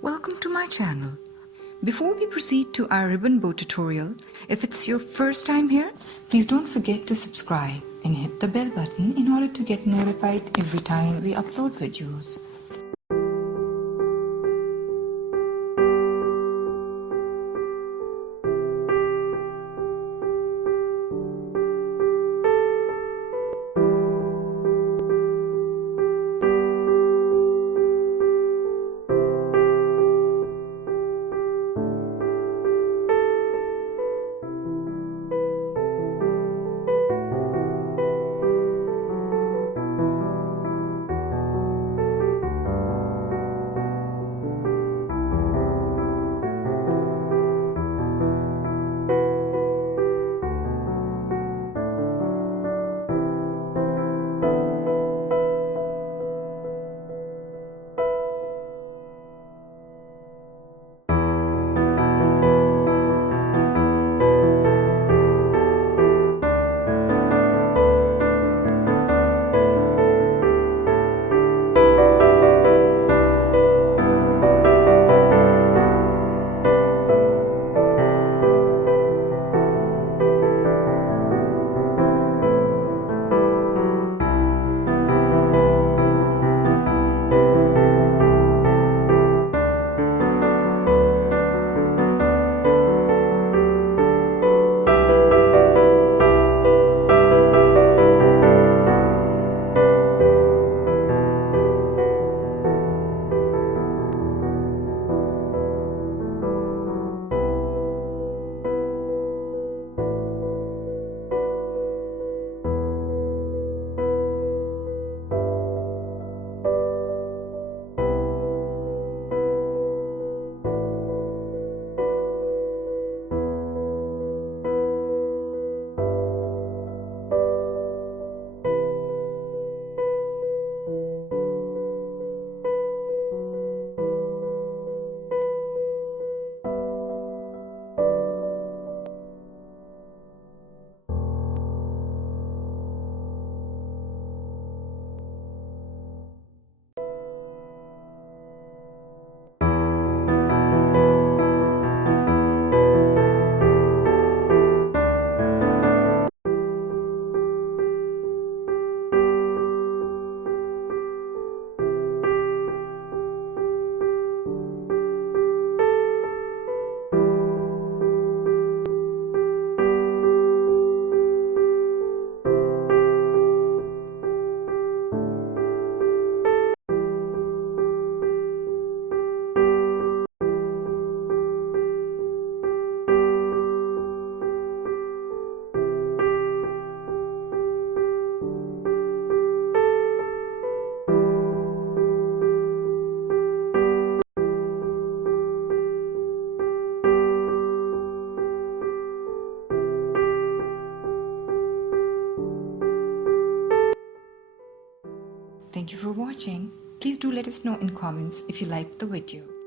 Welcome to my channel. Before we proceed to our ribbon bow tutorial, if it's your first time here, please don't forget to subscribe and hit the bell button in order to get notified every time we upload videos. Thank you for watching. Please do let us know in comments if you liked the video.